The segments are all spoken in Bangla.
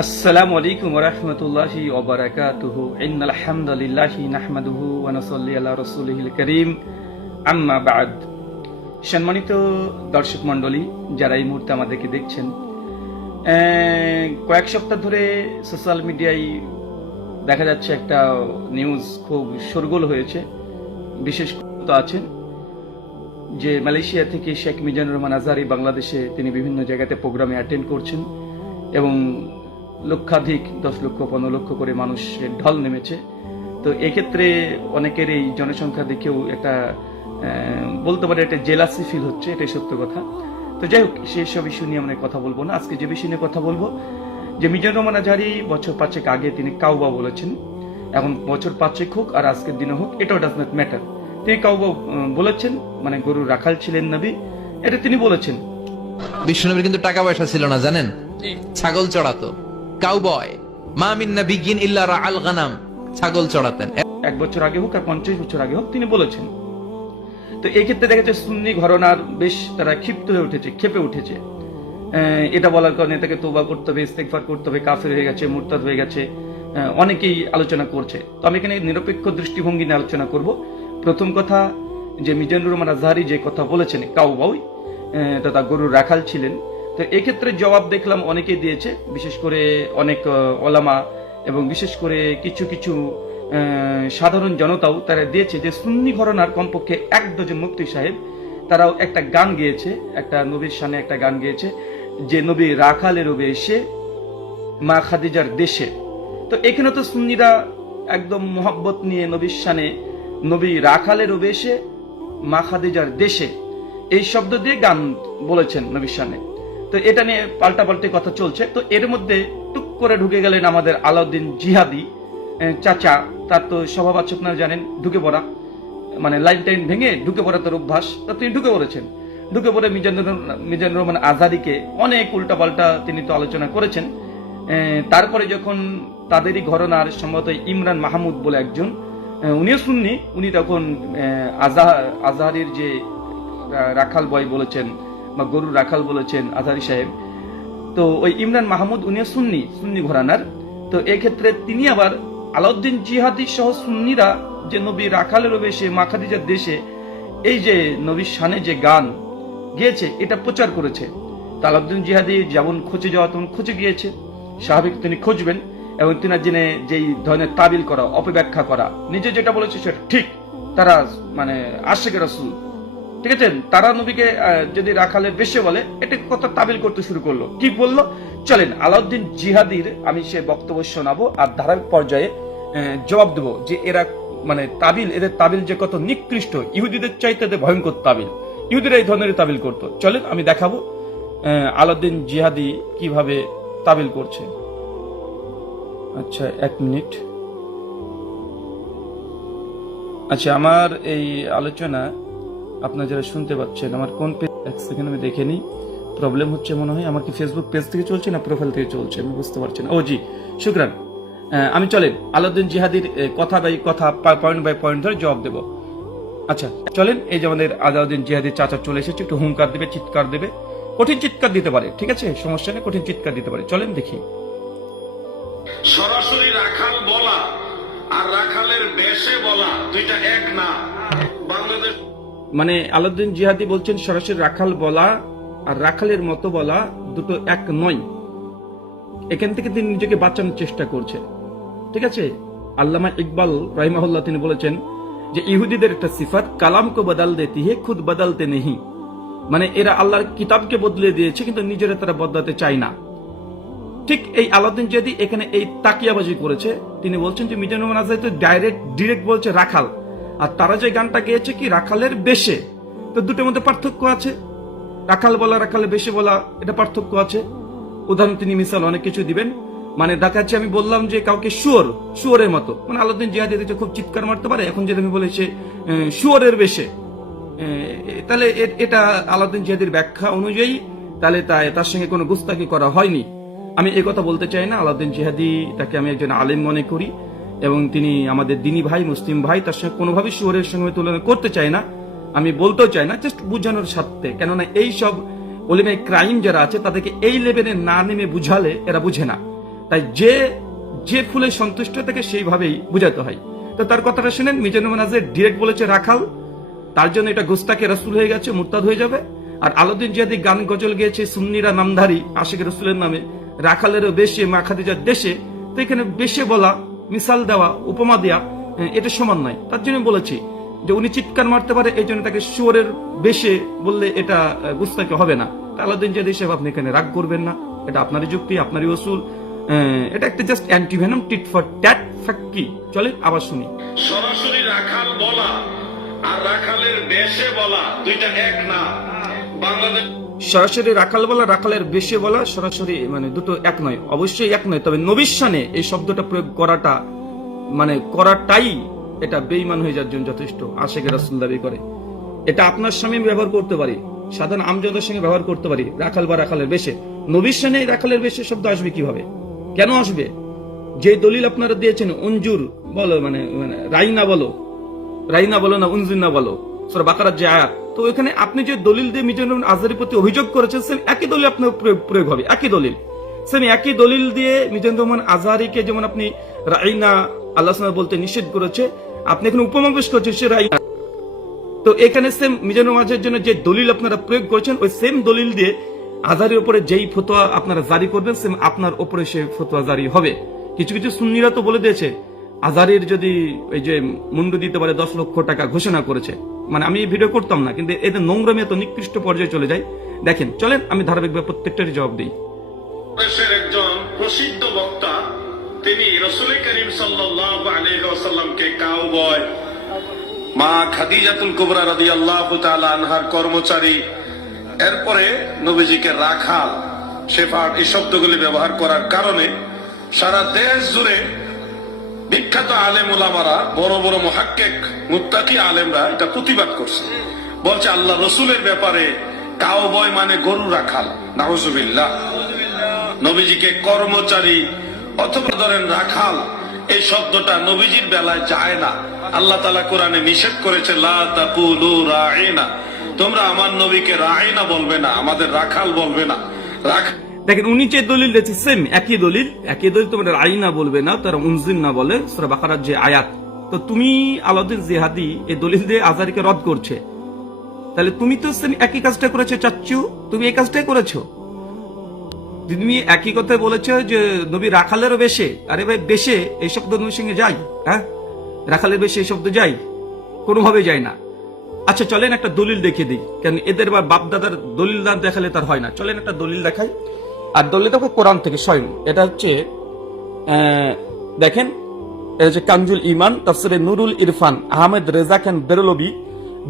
আসসালামু আলাইকুম রহমতুল্লাহি ওবরাকাতুহু। ইন্নাল হামদুলিল্লাহি নাহমাদুহু ওয়া নুসাল্লি আলা রাসূলিহিল কারীম। আম্মা বাদ। সম্মানিত দর্শক মণ্ডলী, যারা এই মুহূর্তে আমাদেরকে দেখছেন কয়েক সপ্তাহ ধরে সোশ্যাল মিডিয়ায় দেখা যাচ্ছে একটা নিউজ খুব শোরগোল হয়েছে। বিশেষ করে আছেন যে মালয়েশিয়া থেকে শেখ মিজানুর রহমান আজহারি বাংলাদেশে তিনি বিভিন্ন জায়গাতে প্রোগ্রামে অ্যাটেন্ড করছেন এবং লক্ষাধিক দশ লক্ষ পনেরো লক্ষ করে মানুষের ঢল নেমেছে। তো এক্ষেত্রে অনেকের এই জনসংখ্যা দেখেও একটা আহ, বলতে পারে একটা জেলাসি ফিল হচ্ছে এটাই সত্য কথা। তো যাই হোক সেই সব ইস্যু নিয়ে আমরা কথা বলব না। আজকে যে বিষয় নিয়ে কথা বলব যে মিজানুর রহমান আজহারি বছর পাঁচেক আগে তিনি কাউবা বলেছেন। এখন বছর পাঁচেক হোক আর আজকের দিনে হোক এটাও ডাজ নট ম্যাটার তিনি কাউবা বলেছেন মানে গরু রাখাল ছিলেন নবী এটা তিনি বলেছেন। বিষ্ণুনবীর কিন্তু টাকা পয়সা ছিল না জানেন? ছাগল চড়াতো। ছাগল চড়াতেন। এক বছর আগে হোক আর পঞ্চাশ বছর আগে হোক, তিনি বলেছেন। তো দেখা যাচ্ছে সুন্নি ঘরনার বেশ তারা ক্ষিপ্ত হয়ে উঠেছে, ক্ষেপে উঠেছে। এটা বলার কারণে তাকে তোবা করতে হবে ইস্তেকফার করতে হবে, কাফের হয়ে গেছে, মুরতাদ হয়ে গেছে অনেকেই আলোচনা করছে। তো আমি এখানে নিরপেক্ষ দৃষ্টিভঙ্গি নিয়ে আলোচনা করব। প্রথম কথা, যে মিজানুর রহমান আজহারি যে কথা বলেছেন, কাউবাউই তথা গরুর রাখাল ছিলেন। তো এক্ষেত্রে জবাব দেখলাম অনেকেই দিয়েছে, বিশেষ করে অনেক ওলামা এবং বিশেষ করে কিছু কিছু সাধারণ জনতাও তারা দিয়েছে যে সুন্নি ঘরনার কমপক্ষে এক ডজন মুফতি সাহেব, তারাও একটা গান গেয়েছে, একটা নবীর সামনে একটা গান গেয়েছে, যে নবী রাখালের রবে এসে, মা খাদিজার দেশে। তো এখানে তো সুন্নিরা একদম মোহাব্বত নিয়ে নবীর সানে নবী রাখালের রবে এসে, মা খাদিজার দেশে। এই শব্দ দিয়ে গান বলেছেন নবীর সানে তো এটা নিয়ে পাল্টা পাল্টে কথা চলছে। তো এর মধ্যে টুক করে ঢুকে গেলেন আমাদের আলাউদ্দিন জিহাদি। চাচা, তার তো স্বভাব আছে আপনারা জানেন, ঢুকে পড়া। মানে লাইন টাইন ভেঙে ঢুকে পড়া তার অভ্যাস। তা তিনি ঢুকে পড়েছেন। ঢুকে পড়ে মিজানুর মিজানুর রহমান আজাদিকে অনেক উল্টাপাল্টা তিনি তো আলোচনা করেছেন। তারপরে যখন তাদেরই ঘরনার সম্ভবত ইমরান মাহমুদ বলে একজন উনিও শুননি উনি তখন আজাহ, আজহারির যে রাখাল বয় বলেছেন বা গরুর রাখাল বলেছেন আজহারি সাহেব। তো ওই ইমরান মাহমুদ, উনিও সুন্নি সুন্নি ঘরানার। তো এক্ষেত্রে তিনি আবার আলাউদ্দিন জিহাদি সহ সুন্নিরা যে নবী রাখালের বেশে মাখাদিজার দেশে, এই যে নবীর শানে যে গান গিয়েছে, এটা প্রচার করেছে। তো আলাউদ্দিন জিহাদি যেমন খোঁজে যাওয়া তেমন খুঁজে গিয়েছে। স্বাভাবিক তিনি খুঁজবেন এবং তিনি জেনে যেই ধরনের তাবিল করা, অপব্যাখ্যা করা, নিজে যেটা বলেছে সেটা ঠিক। তারা মানে আশেখ রাসুল ঠিক আছে? তারা নবীকে যদি রাখালের বেশে বলে এটা কথা তাবিল করতে শুরু করল। কি বলল? চলেন, আলাউদ্দিন জিহাদির আমি সে বক্তব্য শোনাবো আর ধারাবাহিক পর্যায়ে জবাব দেবো যে এরা মানে তাবিল, এদের তাবিল যে কত নিকৃষ্ট, ইহুদিদের চাইতে এদের ভয়ঙ্কর তাবিল। ইহুদিরা এই ধরনের তাবিল করতো। চলেন, আমি দেখাবো আলাউদ্দিন জিহাদি কীভাবে তাবিল করছে। আচ্ছা এক মিনিট। আচ্ছা আমার এই আলোচনা আপনারা যারা শুনতে পাচ্ছেন, আমার কোন পেজ এক সেকেন্ড আমি দেখে নিই। প্রবলেম হচ্ছে মনে হয় আমার কি ফেসবুক পেজ থেকে চলছে না প্রোফাইল থেকে চলছে, আমি বুঝতে পারছি না। ও জি, শুক্রান। আমি চলেন, আলাউদ্দিন জিহাদির কথা বাই কথা পয়েন্ট বাই পয়েন্ট ধরে জবাব দেব। আচ্ছা চলেন, এই যে আমাদের আলাউদ্দিন জিহাদির চাচা চলে এসেছে, একটু হুঙ্কার দেবে, চিৎকার দেবে। কঠিন চিৎকার দিতে পারে, ঠিক আছে? সমস্যা নেই, কঠিন চিৎকার দিতে পারে। চলেন দেখি। সরাসরি রাখাল বলা আর রাখালের বেশে বলা, দুইটা এক না। মানে আলাউদ্দিন জিহাদি বলছেন, সরাসরি রাখাল বলা আর রাখালের মতো বলা দুটো এক নয়। এখান থেকে তিনি নিজেকে বাঁচানোর চেষ্টা করছেন। ঠিক আছে? আল্লামা ইকবাল রাহিমাহুল্লাহ তিনি বলেছেন যে, ইহুদিদের একটা সিফাত কালাম কো বদল দেতি হে, খুদ বদলতে নেহি। মানে এরা আল্লাহর কিতাবকে বদলে দিয়েছে, কিন্তু নিজেরা তারা বদলাতে চায় না। ঠিক এই আলাউদ্দিন জিহাদি এখানে এই তাকিয়াবাজি করেছে। তিনি বলছেন যে, মিজানুর আজাদ তো ডাইরেক্ট ডিরেক্ট বলছে রাখাল। আর তারা যে গানটা গেয়েছে কি রাখালের বেশে? তো দুটোর মধ্যে পার্থক্য আছে। রাখাল বলা রাখালে বেশে বলা, এটা পার্থক্য আছে। উদাহরণ তিনি মিসাল অনেক কিছু দিবেন। মানে দেখাচ্ছে, আমি বললাম যে কাউকে শুয়োর, শুয়োরের মতো। মানে আলাউদ্দিন জিহাদি দেখছে খুব চিৎকার মারতে পারে, এখন যদি আমি বলেছি শুয়োরের বেশে। তাহলে এটা আলাউদ্দিন জিহাদির ব্যাখ্যা অনুযায়ী, তাহলে তাই, তার সঙ্গে কোনো গুস্তাকি করা হয়নি। আমি কথা বলতে চাই না, আলাউদ্দিন জিহাদি তাকে আমি একজন আলেম মনে করি। এবং তিনি আমাদের দিনী ভাই, মুসলিম ভাই, তার সঙ্গে কোনোভাবেই শুয়োরের সঙ্গে তুলনা করতে চাই না। আমি বলতেও চাই না জাস্ট বুঝানোর স্বার্থে। কেননা এই সব ওলিমাই ক্রাইম যারা আছে, তাদেরকে এই লেভেলে না নেমে বুঝালে এরা বুঝে না। তাই যে যে ফুলে সন্তুষ্ট থাকে সেইভাবেই বুঝাতে হয়। তো তার কথাটা শুনেন, মিজানুর নাজের ডিরেক্ট বলেছে রাখাল, তার জন্য এটা গোস্তাকে রসুল হয়ে গেছে, মুরতাদ হয়ে যাবে। আর আলাউদ্দিন জিয়াদি গান গজল গেয়েছে, সুন্নিরা নামধারী, আশিক রসুলের নামে। রাখালেরও বেশে মা খাদিজার দেশে। তো এখানে বেশে বলা মিসাল দেওয়া, উপমা দেওয়া এটা সমান নয়। তার জন্য বলেছি যে উনি চিৎকার মারতে পারে, এই জন্য তাকে শুয়োরের বেশে বললে এটা গুস্তাকে হবে না। তা আলাউদ্দিন জিয়াদি হিসেবে আপনি এখানে রাগ করবেন না। এটা আপনারই যুক্তি, আপনারই ওসুল এটা একটা just antivenom tit for tat fact কি? চলে আবার শুনি। সরাসরি রাখাল বলা আর রাখালের বেশে বলা, দুইটা এক না। বাংলাদেশ সরাসরি রাখাল বলা, রাখালের বেশি বলা সরাসরি মানে দুটো এক নয়। অবশ্যই এক নয়, তবে নবিশ্বানে এই শব্দটা প্রয়োগ করাটা মানে করাটাই এটা বেইমান হয়ে যাওয়ার জন্য যথেষ্ট, আশেখ রাসুল দাবি করে। এটা আপনার স্বামী ব্যবহার করতে পারি, সাধারণ আমজদের সঙ্গে ব্যবহার করতে পারি, রাখাল বা রাখালের বেশে। নবিশ্বানে এই রাখালের বেশে শব্দ আসবে কীভাবে? কেন আসবে? যে দলিল আপনারা দিয়েছেন অঞ্জুর বলো মানে মানে রাইনা বলো রাইনা বলো না উঞ্জুর না বলো, সর বাকারার যে আয়াত। তো এখানে আপনি যে দলিল দিয়ে মিজানুর আজহারের প্রতি অভিযোগ করেছেন, সেম একই দলিল আপনার প্রয়োগ হবে, একই দলিল। সেম একই দলিল দিয়ে মিজানুর রহমান আজহারিকে যেমন আপনি রাইনা আল্লাহ বলতে নিষেধ করেছে, আপনি এখানে উপমা পেশ করছেন সে রাইনা। তো এখানে সেম মিজানুর মাঝের জন্য যে দলিল আপনারা প্রয়োগ করেছেন, ওই সেম দলিল দিয়ে আজারের উপরে যেই ফতোয়া আপনারা জারি করবেন, সেম আপনার উপরে সে ফতোয়া জারি হবে। কিছু কিছু সুন্নিরা তো বলে দিয়েছে আজারের যদি এই যে মুন্ডু দিতে পারে দশ লক্ষ টাকা ঘোষণা করেছে। মানে আমি ভিডিও করতাম না, কিন্তু এদের নোংরামি এত নিকৃষ্ট পর্যায়ে চলে যায়। দেখেন, চলেন, আমি ধারাবাহিকভাবে প্রত্যেকটারই জবাব দিই। দেশের একজন প্রসিদ্ধ বক্তা, তিনি রসুল করিম সাল্লাহ আলহামকে কাউ বয় মা খাদিজাতুল কুবরা রাদি আল্লাহ আনহার কর্মচারী, এরপরে নবীজিকে রাখাল, শেফার এই শব্দগুলি ব্যবহার করার কারণে সারা দেশ জুড়ে বিখ্যাত আলেম ওলামারা বড় বড় মহাক্কেক, মুত্তাকি আলেমরা এটা প্রতিবাদ করছে। বলছে, আল্লাহ রসুলের ব্যাপারে কাউ বয় মানে গরু রাখাল নাহজুবিল্লাহ নবীজিকে কর্মচারী অথবা ধরেন রাখাল, এই শব্দটা নবীজির বেলায় যায় না। আল্লাহ তালা কোরআনে নিষেধ করেছে তোমরা আমার নবীকে রাঈনা বলবে না, আমাদের রাখাল বলবে না। রাখ দেখেন, উনি যে দলিল দিয়েছে সেম একই দলিল। একই দলিল তোমার আইনা বলবে না, তারা উনজিন না বলে, সুরা বাকারার যে আয়াত। তো তুমি আলাউদ্দিন জিহাদি এই দলিল দিয়ে আজারিকে রদ করছে। তাহলে তুমি তো সেম একই কাজটা করেছ চাচ্ছু তুমি এই কাজটাই করেছ। তুমি একই কথা বলেছ যে, নবী রাখালেরও বেশে। আরে ভাই, বেশে এই শব্দ নবীর সঙ্গে যাই হ্যাঁ? রাখালের বেশে এই শব্দ যাই কোনোভাবে যায় না। আচ্ছা চলেন একটা দলিল দেখিয়ে দিই। কেন এদের বাপ দাদার দলিল না দেখালে তার হয় না। চলেন একটা দলিল দেখাই। আর দলিল দেখো কোরআন থেকে স্বয়ং এটা হচ্ছে দেখেন এটা হচ্ছে কামজুল ইমান তাফসিরে নুরুল ইরফান আহমেদ রেজা খান বেরলবি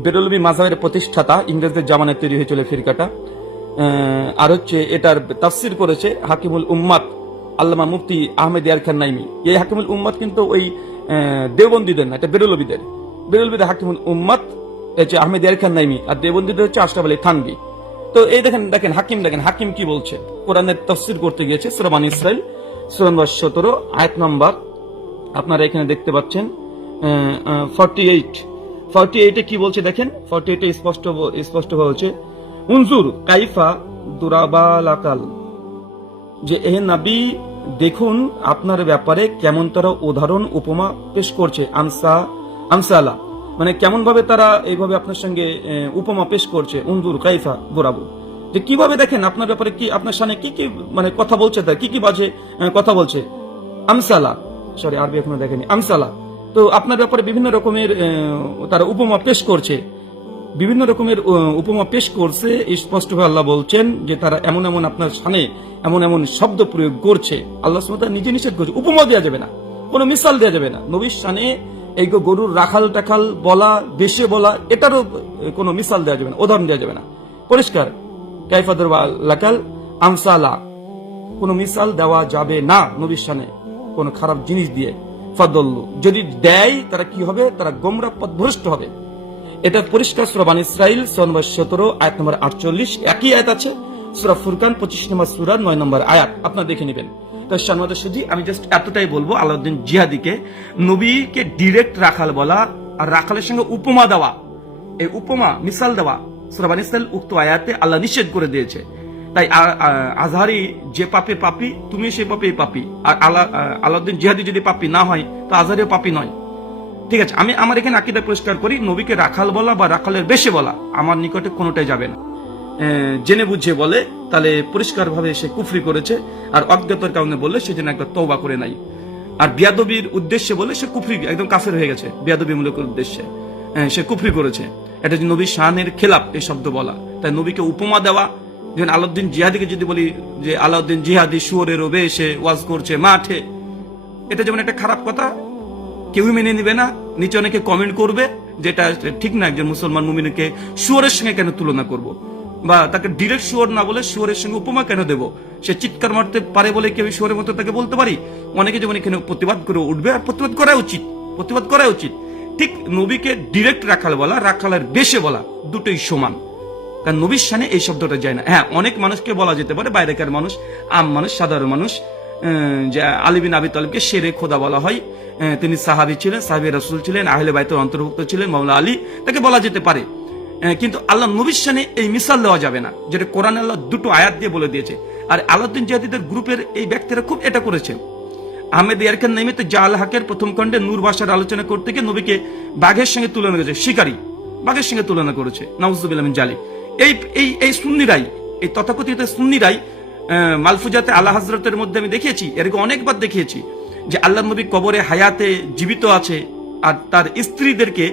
বেরলবি মাঝাবের প্রতিষ্ঠাতা ইংরেজদের জামানায় তৈরি হয়েছিল ফিরকাটা। আর হচ্ছে এটার তাফসির করেছে হাকিমুল উম্মাদ আল্লামা মুফতি আহমেদ ইয়ার খান নাইমি। এই হাকিমুল উম্মাদ কিন্তু ওই আহ, দেওবন্দীদের না এটা বেরলবিদের। বেরলবিদের হাকিমুল উম্মাদ হচ্ছে আহমেদ ইয়ার খান নাইমি আর দেওবন্দীদের হচ্ছে আশরাফ আলী থানবি তো এই দেখেন দেখেন, হাকিম দেখেন, হাকিম কি বলছে? কোরআনের তফসির করতে গিয়েছে সুরামান ইসরাইল সুরান সতেরো, আয়াত নম্বর। আপনারা এখানে দেখতে পাচ্ছেন ফর্টি এইট ফর্টি এইটে কি বলছে দেখেন? ফর্টি এইটে স্পষ্ট স্পষ্ট হচ্ছে, উনজুর, কাইফা দুরাবালাকাল। যে এ নাবি, দেখুন আপনার ব্যাপারে কেমন তারা উদাহরণ, উপমা পেশ করছে। আমসা আমসালা মানে কেমন ভাবে তারা এইভাবে আপনার সঙ্গে উপমা পেশ করছে? উন্দুর কাইফা বোরাবু যে কীভাবে দেখেন, আপনার ব্যাপারে কি, আপনার সামনে কি কি মানে কথা বলছে তার? কি কি বাজে কথা বলছে? আমসালা। সরি, আরবি এখনও দেখেনি। আমসালা। তো আপনার ব্যাপারে বিভিন্ন রকমের তারা উপমা পেশ করছে। বিভিন্ন রকমের উপমা পেশ করছে। স্পষ্টভাবে আল্লাহ বলছেন যে তারা এমন এমন আপনার সামনে এমন এমন শব্দ প্রয়োগ করছে। আল্লাহ নিজে নিষেধ করছে। উপমা দেওয়া যাবে না। কোনো মিসাল দেওয়া যাবে না। নবীর সানে এই গরুর রাখাল টাখাল বলা, বেশে বলা, এটারও কোনো মিসাল দেওয়া যাবে না, উদাহরণ দেওয়া যাবে না। পরিষ্কার। কাইফাদুর লাকাল আমসালা। কোনো মিসাল দেওয়া যাবে না নবীর সানে কোন খারাপ জিনিস দিয়ে। ফাদল্লু। যদি দেয়, তারা কি হবে? তারা গোমরা পথভ্রষ্ট হবে। এটা পরিষ্কার সুরাবান ইসরাইল সোনবার সতেরো, আয়াত নম্বর আটচল্লিশ। একই আয়াত আছে, সুরা ফুরকান, পঁচিশ নম্বর সুরা, নয় নম্বর আয়াত। আপনারা দেখে নেবেন। তো আমি জাস্ট এতটাই বলব, আলাউদ্দিন জিহাদিকে, নবীকে ডিরেক্ট রাখাল বলা আর রাখালের সঙ্গে উপমা দেওয়া। এই উপমা, মিসাল দেওয়া সুরাবান উক্ত আয়াতে আল্লাহ নিষেধ করে দিয়েছে। তাই আজহারি, যে পাপে পাপি, তুমি সে পাপে পাপি। আর আলা আ- আলাউদ্দিন জিহাদি যদি পাপি না হয়, তো আজহারিও পাপি নয়। ঠিক আছে, আমি আমার এখানে আকিদা পরিষ্কার করি, নবীকে রাখাল বলা বা রাখালের বেশে বলা, আমার নিকটে কোনোটাই যাবে না। জেনে বুঝে বলে, তাহলে পরিষ্কার ভাবে সে কুফরি করেছে, আর অজ্ঞতার কারণে বললে সে যেন একটা তৌবা করে নাই। আর বিয়াদবির উদ্দেশ্যে বলে সে কুফরি, একদম কাফের হয়ে গেছে বিয়াদবি মূলক উদ্দেশ্যে সে কুফরি করেছে। এটা যে নবী শাহানের খেলাপ এই শব্দ বলা। তাই নবীকে উপমা দেওয়া, যেমন আলাউদ্দিন জিহাদিকে যদি বলি যে, আলাউদ্দিন জিহাদি শুয়োরের রবে এসে ওয়াজ করছে মাঠে। এটা যেমন একটা খারাপ কথা, কেউই মেনে নিবে না, নিচে অনেকে কমেন্ট করবে যেটা ঠিক না, একজন মুসলমান মুমিনকে শুয়োরের সঙ্গে কেন তুলনা করব? বা তাকে ডিরেক্ট শুয়োর না বলে শুয়োরের সঙ্গে উপমা কেন দেব? সে চিৎকার মারতে পারে বলে কি আমি শুয়োরের মতো তাকে বলতে পারি? অনেকে যেমন এখানে প্রতিবাদ করে উঠবে আর প্রতিবাদ করা উচিত, প্রতিবাদ করা উচিত। ঠিক নবীকে ডিরেক্ট রাখাল বলা, রাখালের বেশে বলা দুটোই সমান। কারণ নবীর সানে এই শব্দটা যায় না। হ্যাঁ অনেক মানুষকে বলা যেতে পারে, বাইরেকার মানুষ, আম মানুষ, সাধারণ মানুষ যে আলী বিন আবি তালিবকে শেরে খোদা বলা হয়। তিনি সাহাবি ছিলেন, সাহাবি রসুল ছিলেন, আহলে বাইতের অন্তর্ভুক্ত ছিলেন, মাওলা আলী, তাকে বলা যেতে পারে। কিন্তু আল্লাহ নবীর সানে এই মিসাল দেওয়া যাবে না, যেটা কোরআন আল্লাহ দুটো আয়াত দিয়ে বলে দিয়েছে। আর আলাউদ্দিন জাহিদের গ্রুপের এই ব্যক্তিরা খুব এটা করেছে। আহমেদ ইয়ারখান নামিত জাল হাকের প্রথম খণ্ডে নূর ভাষার আলোচনা করতে গিয়ে নবীকে বাঘের সঙ্গে তুলনা করেছে, শিকারী, বাঘের সঙ্গে তুলনা করেছে, নাউজুবিল্লাহ মিন জালি এই এই এই সুন্নিরাই, এই তথাকথিত সুন্নিরাই মালফুজাতে আল্লাহ হাজরতের মধ্যে আমি দেখিয়েছি, এরকম অনেকবার দেখিয়েছি, যে আল্লাহ নবী কবরে হায়াতে জীবিত আছে, আর তার স্ত্রীদেরকে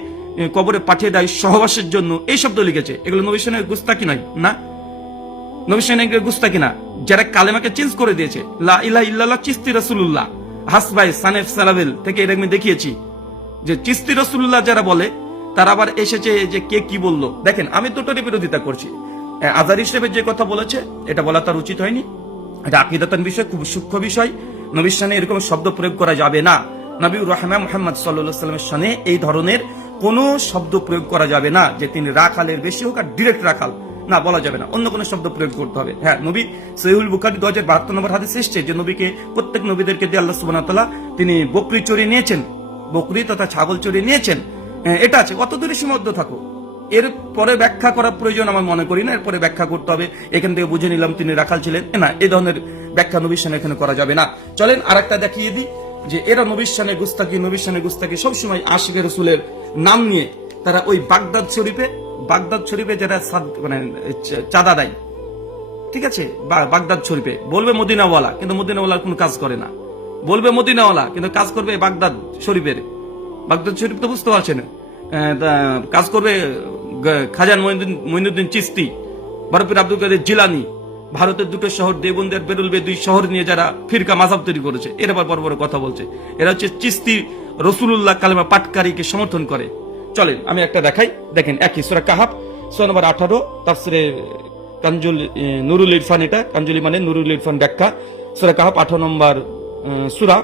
কবরে পাঠিয়ে দেয় সহবাসের জন্য। এই শব্দ লিখেছে। এগুলো নবী সেনের গুস্তাকি নয়? না। নবী সাইনাকে গুস্তা কিনা যারা কালেমাকে চেঞ্জ করে দিয়েছে। লা ইলাহা ইল্লাল্লাহ, চিস্তি রাসূলুল্লাহ। হাসবাই সানেফ থেকে এর আমি দেখিয়েছি। যে চিস্তি রাসূলুল্লাহ যারা বলে, তারা আবার এসেছে যে কে কি বলল। দেখেন, আমি দুটোরই বিরোধিতা করছি। যে কথা বলেছে, এটা বলা তার উচিত হয়নি। এটা আকিদাতান বিষয়, খুব সূক্ষ্ম বিষয়। নবীর সানে এরকম শব্দ প্রয়োগ করা যাবে না। নবী রহমা মোহাম্মদ সাল্লামের সানে এই ধরনের কোনো শব্দ প্রয়োগ করা যাবে না যে তিনি রাখালের বেশি হোক আর ডিরেক্ট রাখাল। না বলা যাবে না। অন্য কোনো শব্দ প্রয়োগ করতে হবে। হ্যাঁ নবী সহিউল বুখারি দু হাজার বাহাত্তর নম্বর হাদিস এসছে যে নবীকে প্রত্যেক নবীদেরকে দিয়ে আল্লাহ সুবাহ তাআলা তিনি বকরি চড়িয়ে নিয়েছেন। বকরি তথা ছাগল চড়িয়ে নিয়েছেন। হ্যাঁ, এটা আছে। অত দূরে সীমাবদ্ধ থাকো। এর পরে ব্যাখ্যা করার প্রয়োজন আমার মনে করি না। এরপরে ব্যাখ্যা করতে হবে। এখান থেকে বুঝে নিলাম তিনি রাখাল ছিলেন। না এই ধরনের ব্যাখ্যা নবীর এখানে করা যাবে না। চলেন আর একটা দেখিয়ে দিই যে এরা নবীর সামনে গুস্তাকি নবীর সামনে গুস্তাকি সবসময় আশিকের রসুলের নাম নিয়ে তারা ওই বাগদাদ শরীফে বাগদাদ শরীফে যারা মানে চাঁদা দেয়। ঠিক আছে? বাগদাদ শরীফে। বলবে মদিনাওয়ালা, কিন্তু মদিনাওয়ালার কোনো কাজ করে না। বলবে মদিনাওয়ালা, কিন্তু কাজ করবে বাগদাদ শরীফের। বাগদাদ শরীফ তো বুঝতে পারছেন কাজ করবে খাজান মঈনুদ্দিন চিস্তি, বরফির আব্দুল কাদের জিলানি। ভারতের দুটো শহর দেবন্দের বেরুলবে দুই শহর নিয়ে যারা ফিরকা মাজাব তৈরি করেছে। এর বড় বড় কথা বলছে। এরা হচ্ছে চিস্তি রসুলুল্লাহ কালেমা পাটকারীকে সমর্থন করে। চলেন, আমি একটা দেখাই। দেখেন, একই সুরা কাহাব সুরা নম্বর আঠারো, তাফসিরে কাঞ্জুল নুরুল ইরফান এটা। কাঞ্জুলি মানে নুরুল ইরফান ব্যাখ্যা। সুরা কাহাব আঠারো নম্বর সুরা।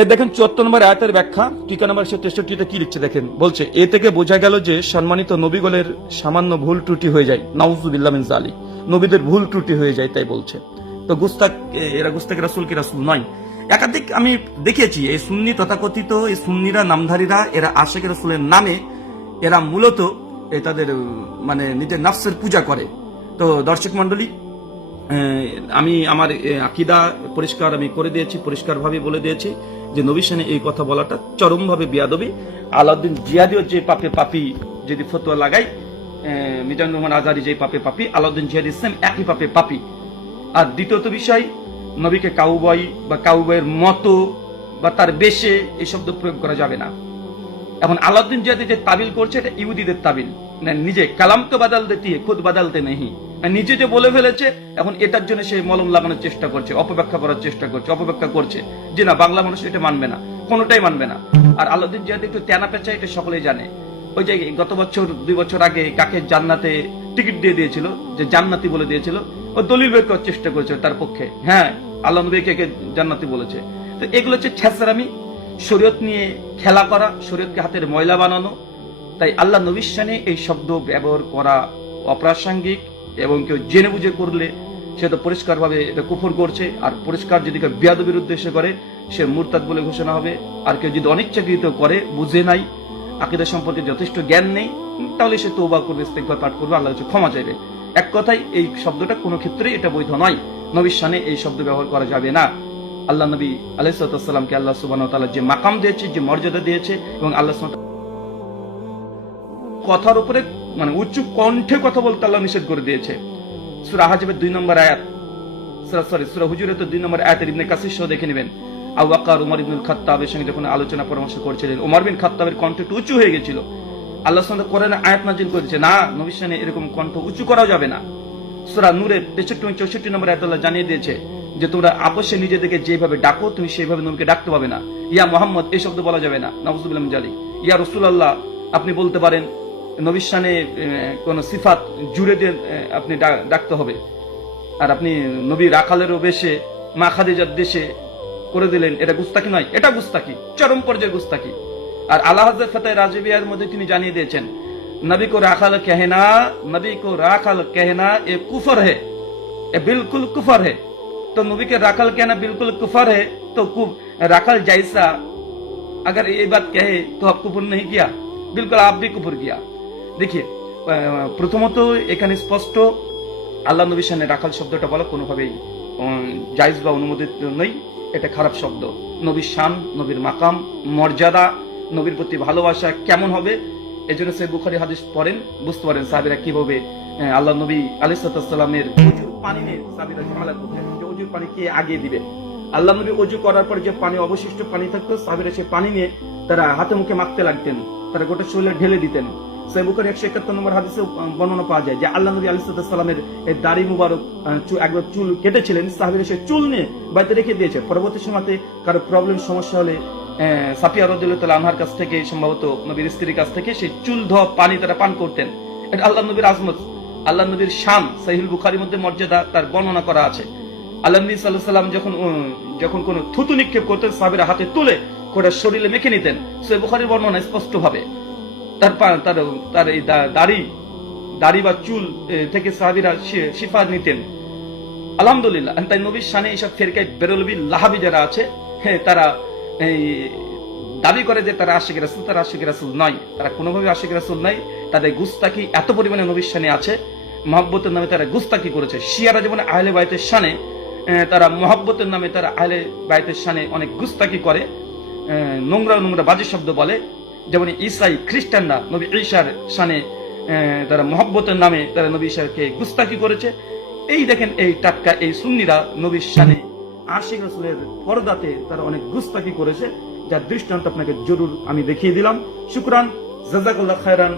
এর দেখেন, চুয়াত্তর নম্বর আয়াতের ব্যাখ্যা। টিকা নম্বর একশো তেষট্টিটা কি লিখছে, দেখেন, বলছে, এ থেকে বোঝা গেল যে সম্মানিত নবীগলের সামান্য ভুল ত্রুটি হয়ে যায়। নাউজুবিল্লাহ মিন জালি নবীদের ভুল ত্রুটি হয়ে যায়, তাই বলছে। তো গুস্তাক এরা গুস্তাক রাসুল কি রাসুল? নয় একাধিক আমি দেখিয়েছি, এই সুন্নি তথাকথিত, এই সুন্নিরা, নামধারীরা, এরা আশেখ রসুলের নামে এরা মূলত তাদের মানে নিজের নাফসের পূজা করে। তো দর্শক মন্ডলী আমি আমার আকিদা পরিষ্কার আমি করে দিয়েছি, পরিষ্কারভাবে বলে দিয়েছি যে নবী সেনে এই কথা বলাটা চরমভাবে বিয়াদবি। আলাউদ্দিন জিয়াদিও যে পাপে পাপি যদি ফতোয়া লাগাই মিজানুর রহমান আজারি যে পাপে পাপি, আলাউদ্দিন জিয়াদ ইসলাম একই পাপে পাপি। আর দ্বিতীয়ত বিষয় নবীকে কাউবয় বা কাউবয়ের মতো বা তার বেশে এই শব্দ প্রয়োগ করা যাবে না। এখন আলাউদ্দিন জিয়াদি যে তাবিল করছে, এটা ইহুদিদের তাবিল। মানে নিজে কালাম তো বাদাল দিতে খুদ বাদালতে নেই নিজে যে বলে ফেলেছে, এখন এটার জন্য সে মলম লাগানোর চেষ্টা করছে, অপব্যাখ্যা করার চেষ্টা করছে, অপব্যাখ্যা করছে। যে না, বাংলা মানুষ এটা মানবে না, কোনোটাই মানবে না। আর আলাউদ্দিন জিয়াদি একটু তেনা পেঁচা এটা সকলেই জানে। ওই যে গত বছর, দুই বছর আগে কাকে জান্নাতে টিকিট দিয়ে দিয়েছিল, যে জান্নাতি বলে দিয়েছিল, ও দলিল বের করার চেষ্টা করেছে তার পক্ষে। হ্যাঁ আল্লাহ নবী কে জান্নাতি বলেছে। তো এগুলো হচ্ছে ছ্যাঁচড়ামি শরীয়ত নিয়ে খেলা করা, শরীয়তকে হাতের ময়লা বানানো। তাই আল্লাহ নবীর সানে এই শব্দ ব্যবহার করা অপ্রাসঙ্গিক এবং কেউ জেনে বুঝে করলে সে তো পরিষ্কারভাবে এটা কুফর করছে। আর পরিষ্কার যদি কেউ বিয়াদবির উদ্দেশ্যে করে, সে মুরতাদ বলে ঘোষণা হবে। আর কেউ যদি অনিচ্ছাকৃত করে, বুঝে নাই, আকিদা সম্পর্কে যথেষ্ট জ্ঞান নেই তাহলে সে তৌবা করবে, ইস্তেগফার পাঠ করবে, আল্লাহ ক্ষমা চাইবে। এক কথায় এই শব্দটা কোনো ক্ষেত্রেই এটা বৈধ নয়। নবীর শানে এই শব্দ ব্যবহার করা যাবে না। আল্লাহ নবী আলাইসাল্লামকে আল্লাহ সুবাহ যে মাকাম দিয়েছে, যে মর্যাদা দিয়েছে এবং আল্লাহ কথার উপরে মানে উচ্চ কণ্ঠে কথা বলতে আল্লাহ নিষেধ করে দিয়েছে। সুরা হাজিবের দুই নম্বর আয়াত, সুরা সরি হুজুরের দুই নম্বর আয়াতের ইবনে কাসির সহ দেখে নেবেন। উমর ইবনুল খাত্তাবের সঙ্গে যখন আলোচনা পরামর্শ করছিলেন ওমর বিন খাত্তাবের কণ্ঠ একটু উঁচু হয়ে গেছিল। আল্লাহ সুবহানাহু কোরআন আয়াত নাজিল করেছে, না, নবীর সামনে এরকম কণ্ঠ উঁচু করা যাবে না। সুরা নূরের তেষট্টি এবং চৌষট্টি নম্বর আয়াত আল্লাহ জানিয়ে দিয়েছে যে তোমরা আপসে নিজেদেরকে যেভাবে ডাকো, তুমি সেইভাবে নবীকে ডাকতে পাবে না। ইয়া মোহাম্মদ এই শব্দ বলা যাবে না। নবজুবিল্লাহ জালি ইয়া রসুলাল্লাহ, আপনি বলতে পারেন, নবীর শানে কোন সিফাত জুড়ে দিয়ে আপনি ডাকতে হবে। আর আপনি নবী রাখালেরও বেশে মা খাদিজার দেশে করে দিলেন, এটা গুস্তাকি নয়, এটা গুস্তাকি চরম পর্যায়ে গুস্তাকি আর আল্লাহ ফতাহ রাজবিয়ার মধ্যে তিনি জানিয়ে দিয়েছেন নবী কো রাখাল कहना नबी को राखल कहना ये कुफर है ये बिल्कुल कुफर है तो नबी के राखल कहना बिल्कुल कुफर है तो कुफ राखल जैसा अगर ये बात कहे तो आप कुफर नहीं किया बिल्कुल आप भी कुफर किया देखिए আহ, প্রথমত এখানে স্পষ্ট আল্লাহ নবীর সামনে রাখাল শব্দটা বলা কোনোভাবেই উম, জায়েজ বা অনুমোদিত নই এটা খারাপ শব্দ নবীর শান নবীর মাকাম মর্যাদা নবীর প্রতি ভালোবাসা কেমন হবে এই জন্য সে বুখারি হাদিস পড়েন, বুঝতে পারেন সাহাবিরা কীভাবে আল্লাহ নবী আলিসাল্লামের প্রচুর পানি নিয়ে সাহাবিরা ঝামেলা করতেন। যে অজুর পানি কে আগে দিবে? আল্লাহ নবী অজু করার পর যে পানি অবশিষ্ট পানি থাকতো, সাহাবিরা সেই পানি নিয়ে তারা হাতে মুখে মাখতে লাগতেন, তারা গোটা শরীরে ঢেলে দিতেন। সৈবুকের একশো একাত্তর নম্বর হাদিসে বর্ণনা পাওয়া যায় যে আল্লাহ নবী আলিসাল্লামের এই দাড়ি মুবারক একবার চুল কেটেছিলেন, সাহাবিরা সে চুল নিয়ে বাড়িতে রেখে দিয়েছে। পরবর্তী সময়তে কারও প্রবলেম সমস্যা হলে সাফিয়া রদুল্লাহ আনহার কাছ থেকে, সম্ভবত নবীর স্ত্রীর কাছ থেকে সেই চুল ধোয়া পানি তারা পান করতেন। এটা আল্লাহ নবীর আজমত। আল্লাহ নবীর শান সাহিল বুখারির মধ্যে মর্যাদা তার বর্ণনা করা আছে। সাল্লাহ সাল্লাম যখন যখন কোন থুতু নিক্ষেপ করতেন হাতে তুলে কোটা শরীরে মেখে নিতেন। সে বুখারির বর্ণনা স্পষ্ট ভাবে তার তার তার এই দাড়ি দাড়ি বা চুল থেকে সাহাবিরা শিফা নিতেন। আলহামদুলিল্লাহ, তাই নবীর শানে এইসব ফেরকাই বেরলবি লাহাবি যারা আছে হ্যাঁ তারা এই দাবি করে যে তারা আশিক রাসুল তারা আশিক রাসুল নয়। তারা কোনোভাবে আশিক রাসুল নয়। তাদের গুস্তাকি এত পরিমাণে নবীর শানে আছে মহব্বতের নামে তারা গুস্তাকি করেছে। শিয়ারা যেমন আহলে বাইতের এ, তারা মহব্বতের নামে তারা আহলে বাইতের শানে অনেক গুস্তাকি করে। নোংরা নোংরা বাজে শব্দ বলে। যেমন ইসাই খ্রিস্টানরা নবী ঈশার আহ, তারা মহব্বতের নামে তারা নবী ঈশাকে গুস্তাকি করেছে। এই দেখেন এই টাটকা এই সুন্নিরা নবীর শানে আশিক রসুলের পর্দাতে তারা অনেক গুস্তাকি করেছে, যার দৃষ্টান্ত আপনাকে জরুর আমি দেখিয়ে দিলাম। শুক্রান, জাজাকাল্লাহ খায়রান,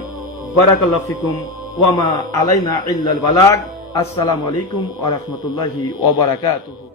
বারাকাল্লাহ ফিকুম ওয়ামা আলাইনা ইল্লাল বালাগ। আসসালামু আলাইকুম ওয়া রাহমাতুল্লাহি ওয়া বারাকাতুহু।